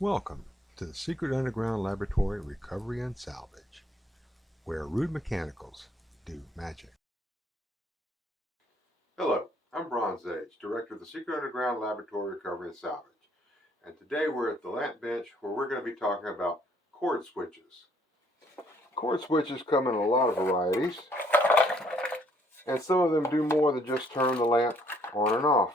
Welcome to the Secret Underground Laboratory Recovery and Salvage, where rude mechanicals do magic. Hello, I'm Bronze Age, Director of the Secret Underground Laboratory Recovery and Salvage, and today we're at the lamp bench where we're going to be talking about cord switches. Cord switches come in a lot of varieties, and some of them do more than just turn the lamp on and off.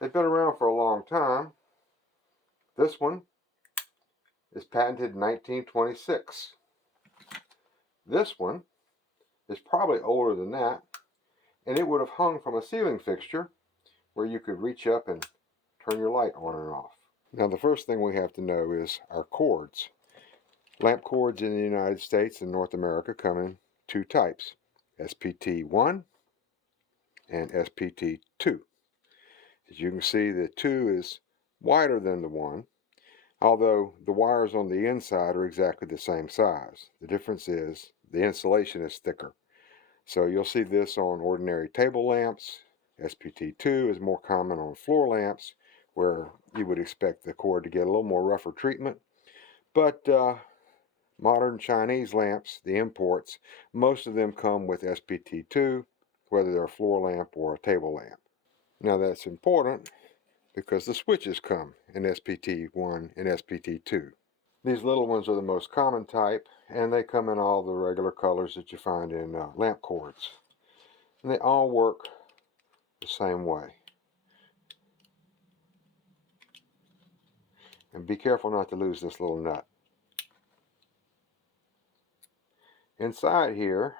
They've been around for a long time. This one is patented in 1926. This one is probably older than that, and it would have hung from a ceiling fixture where you could reach up and turn your light on and off. Now, the first thing we have to know is our cords. Lamp cords in the United States and North America come in two types, SPT1 and SPT2. As you can see, the 2 is wider than the 1, although the wires on the inside are exactly the same size. The difference is the insulation is thicker. So you'll see this on ordinary table lamps. SPT2 is more common on floor lamps, where you would expect the cord to get a little more rougher treatment. But modern Chinese lamps, the imports, most of them come with SPT2, whether they're a floor lamp or a table lamp. Now that's important because the switches come in SPT1 and SPT2. These little ones are the most common type, and they come in all the regular colors that you find in lamp cords. And they all work the same way. And be careful not to lose this little nut. Inside here,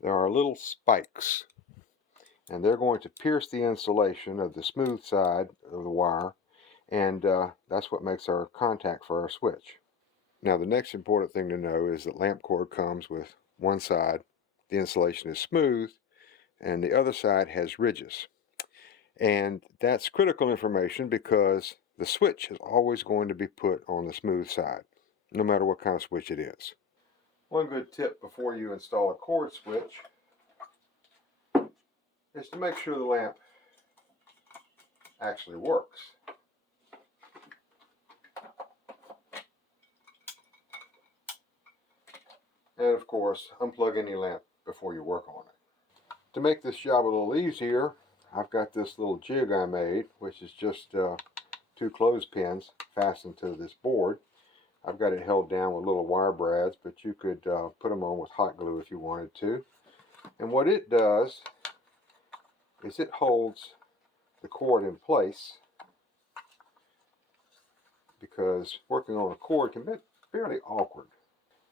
there are little spikes, and they're going to pierce the insulation of the smooth side of the wire, and that's what makes our contact for our switch. Now, the next important thing to know is that lamp cord comes with one side, the insulation is smooth, and the other side has ridges. And that's critical information because the switch is always going to be put on the smooth side, no matter what kind of switch it is. One good tip before you install a cord switch is to make sure the lamp actually works. And of course, unplug any lamp before you work on it. To make this job a little easier, I've got this little jig I made, which is just 2 clothespins fastened to this board. I've got it held down with little wire brads, but you could put them on with hot glue if you wanted to. And what it does is it holds the cord in place, because working on a cord can be fairly awkward.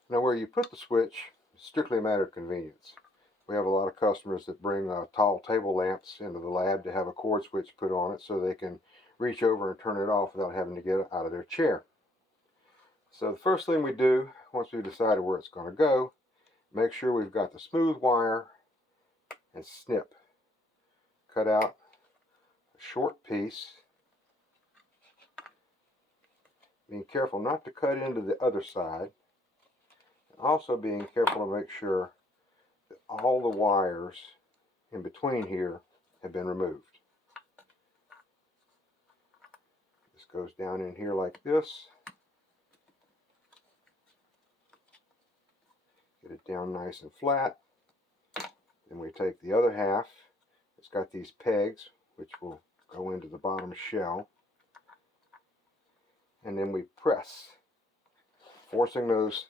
Now, where you put the switch is strictly a matter of convenience. We have a lot of customers that bring tall table lamps into the lab to have a cord switch put on it so they can reach over and turn it off without having to get out of their chair. So the first thing we do, once we've decided where it's going to go, make sure we've got the smooth wire and snip. Cut out a short piece, being careful not to cut into the other side, and also being careful to make sure that all the wires in between here have been removed. This goes down in here like this. Get it down nice and flat. Then we take the other half. It's got these pegs which will go into the bottom shell. And then we press, forcing those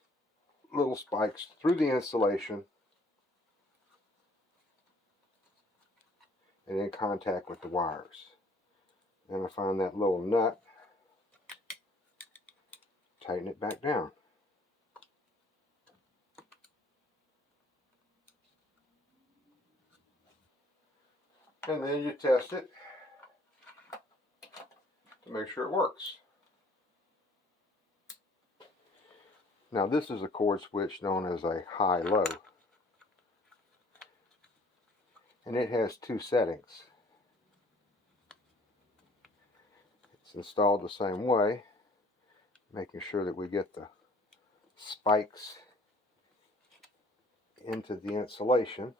little spikes through the insulation and in contact with the wires. Then I find that little nut, tighten it back down. And then you test it to make sure it works. Now, this is a cord switch known as a high-low, and it has 2 settings. It's installed the same way, making sure that we get the spikes into the insulation.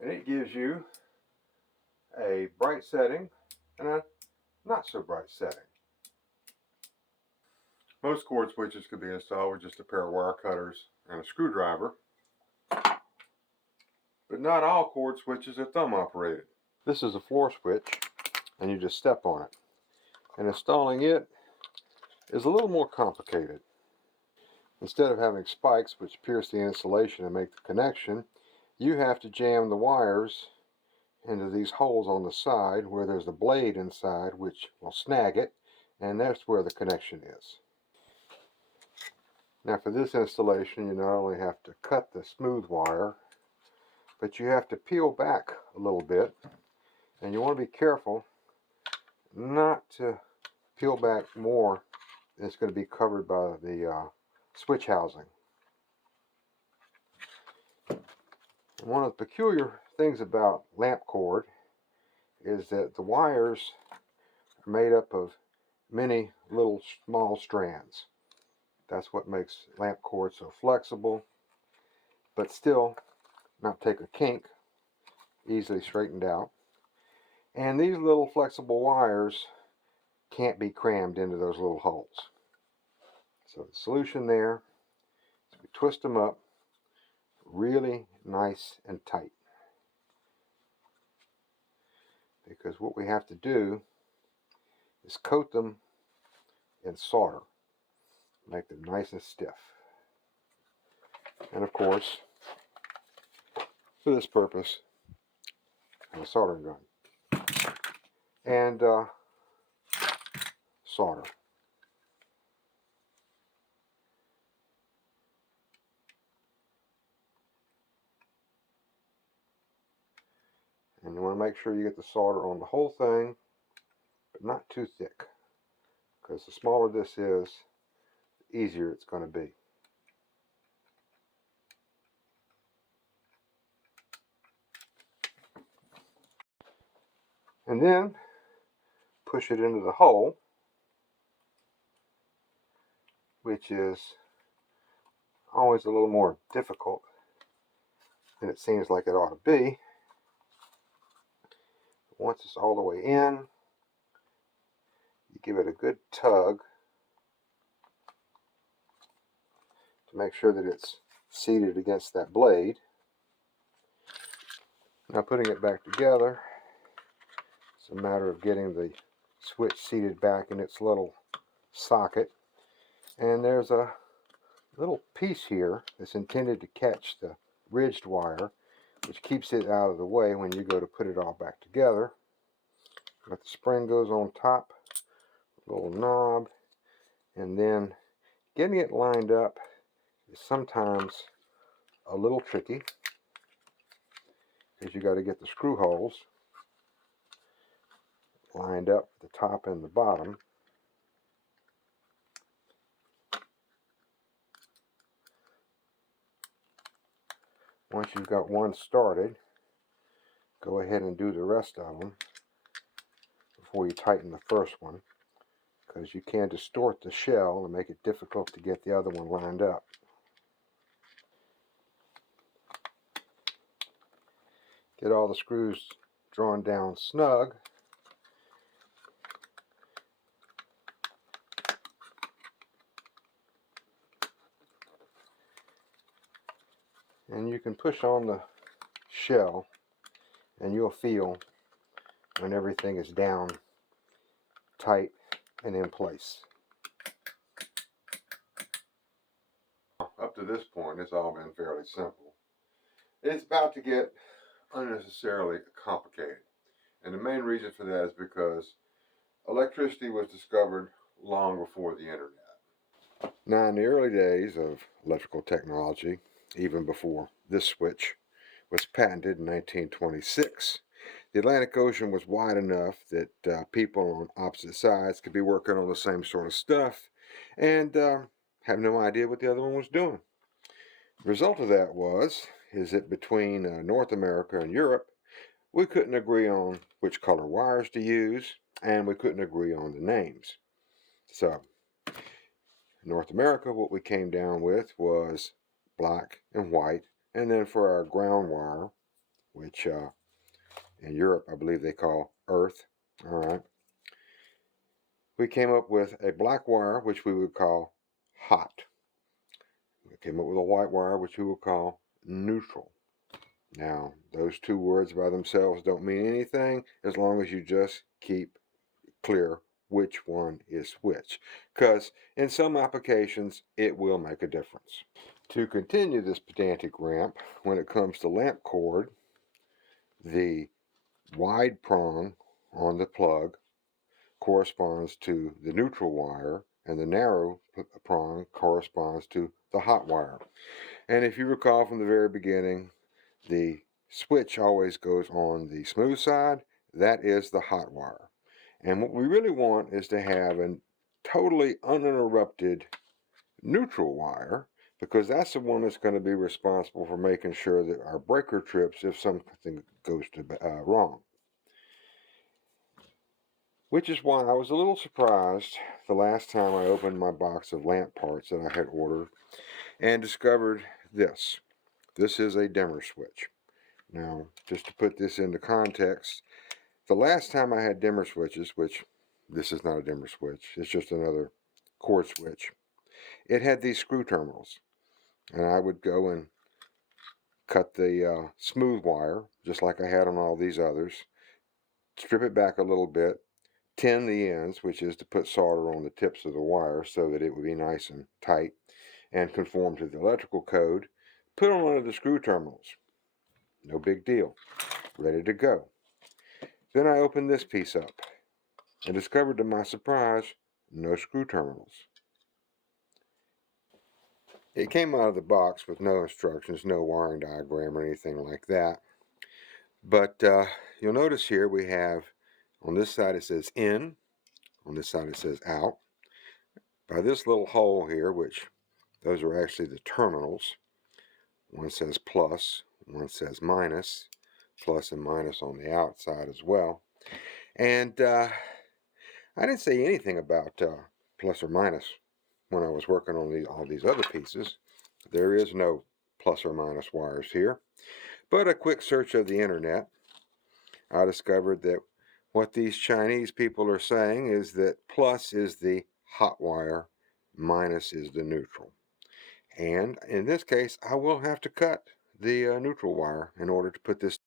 And it gives you a bright setting and a not so bright setting. Most cord switches could be installed with just a pair of wire cutters and a screwdriver, but not all cord switches are thumb operated. This is a floor switch, and you just step on it. And installing it is a little more complicated. Instead of having spikes which pierce the insulation and make the connection, you have to jam the wires into these holes on the side where there's a blade inside which will snag it, and that's where the connection is. Now for this installation, you not only have to cut the smooth wire, but you have to peel back a little bit, and you want to be careful not to peel back more than it's going to be covered by the switch housing. And one of the peculiar things about lamp cord is that the wires are made up of many little small strands. That's what makes lamp cord so flexible, but still not take a kink, easily straightened out. And these little flexible wires can't be crammed into those little holes. So the solution there is we twist them up really nice and tight. Because what we have to do is coat them in solder, make them nice and stiff. And of course, for this purpose, I have a soldering gun and solder. And you want to make sure you get the solder on the whole thing, but not too thick, because the smaller this is, the easier it's going to be. And then push it into the hole, which is always a little more difficult than it seems like it ought to be. Once it's all the way in, you give it a good tug to make sure that it's seated against that blade. Now putting it back together, it's a matter of getting the switch seated back in its little socket. And there's a little piece here that's intended to catch the ridged wire, which keeps it out of the way when you go to put it all back together. But the spring goes on top, a little knob, and then getting it lined up is sometimes a little tricky, because you got to get the screw holes lined up at the top and the bottom. Once you've got one started, go ahead and do the rest of them before you tighten the first one, because you can distort the shell and make it difficult to get the other one lined up. Get all the screws drawn down snug. And you can push on the shell and you'll feel when everything is down tight and in place. Up to this point, it's all been fairly simple. It's about to get unnecessarily complicated. And the main reason for that is because electricity was discovered long before the internet. Now, in the early days of electrical technology, even before this switch was patented in 1926, the Atlantic Ocean was wide enough that people on opposite sides could be working on the same sort of stuff and have no idea what the other one was doing. The result of that is that between North America and Europe, we couldn't agree on which color wires to use, and we couldn't agree on the names. So, in North America, what we came down with was black and white, and then for our ground wire, which in Europe I believe they call earth. All right. We came up with a black wire, which we would call hot. We came up with a white wire, which we would call neutral. Now, those two words by themselves don't mean anything as long as you just keep clear which one is which, because in some applications it will make a difference. To continue this pedantic ramp, when it comes to lamp cord, the wide prong on the plug corresponds to the neutral wire, and the narrow prong corresponds to the hot wire. And if you recall from the very beginning, the switch always goes on the smooth side. That is the hot wire. And what we really want is to have a totally uninterrupted neutral wire, because that's the one that's going to be responsible for making sure that our breaker trips if something goes to wrong. Which is why I was a little surprised the last time I opened my box of lamp parts that I had ordered and discovered this. This is a dimmer switch. Now, just to put this into context, the last time I had dimmer switches, which this is not a dimmer switch, it's just another cord switch, it had these screw terminals. And I would go and cut the smooth wire, just like I had on all these others, strip it back a little bit, tin the ends, which is to put solder on the tips of the wire so that it would be nice and tight and conform to the electrical code, put on one of the screw terminals. No big deal. Ready to go. Then I opened this piece up and discovered to my surprise, no screw terminals. It came out of the box with no instructions, no wiring diagram or anything like that. But you'll notice here we have, on this side it says in, on this side it says out. By this little hole here, which those are actually the terminals, one says plus, one says minus, plus and minus on the outside as well. And I didn't say anything about plus or minus when I was working on all these other pieces. There is no plus or minus wires here. But a quick search of the internet, I discovered that what these Chinese people are saying is that plus is the hot wire, minus is the neutral. And in this case, I will have to cut the neutral wire in order to put this.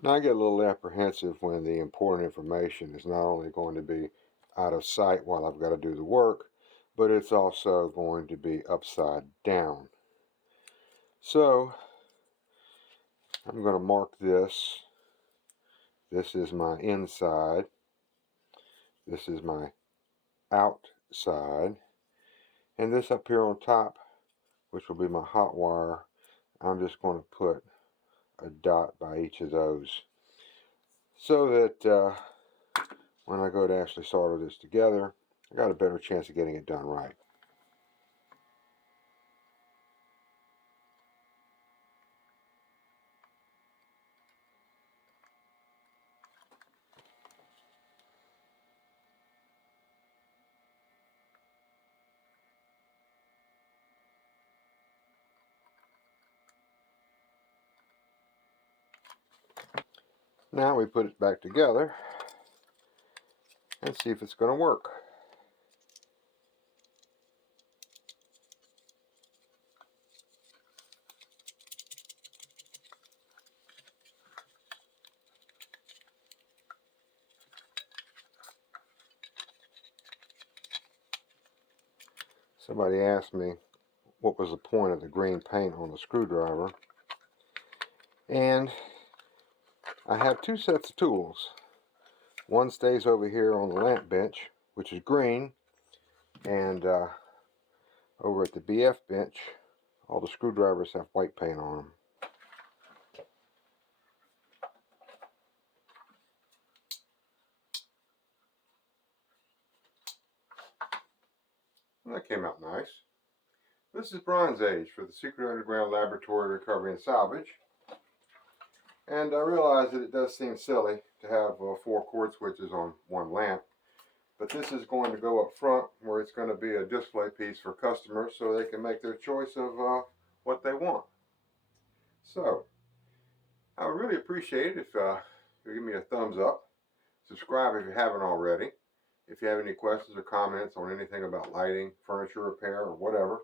Now I get a little apprehensive when the important information is not only going to be out of sight while I've got to do the work, but it's also going to be upside down. So I'm going to mark this. This is my inside. This is my outside. And this up here on top, which will be my hot wire, I'm just going to put a dot by each of those so that when I go to actually solder this together, I got a better chance of getting it done right. Now we put it back together and see if it's going to work. Somebody asked me what was the point of the green paint on the screwdriver, and I have two sets of tools. One stays over here on the lamp bench, which is green, and over at the BF bench, all the screwdrivers have white paint on them. Well, that came out nice. This is Bronze Age for the Secret Underground Laboratory Recovery and Salvage. And I realize that it does seem silly to have 4 cord switches on one lamp, but this is going to go up front where it's going to be a display piece for customers so they can make their choice of what they want. So, I would really appreciate it if you give me a thumbs up. Subscribe if you haven't already. If you have any questions or comments on anything about lighting, furniture repair, or whatever,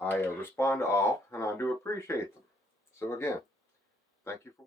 I respond to all, and I do appreciate them. So again, thank you for watching.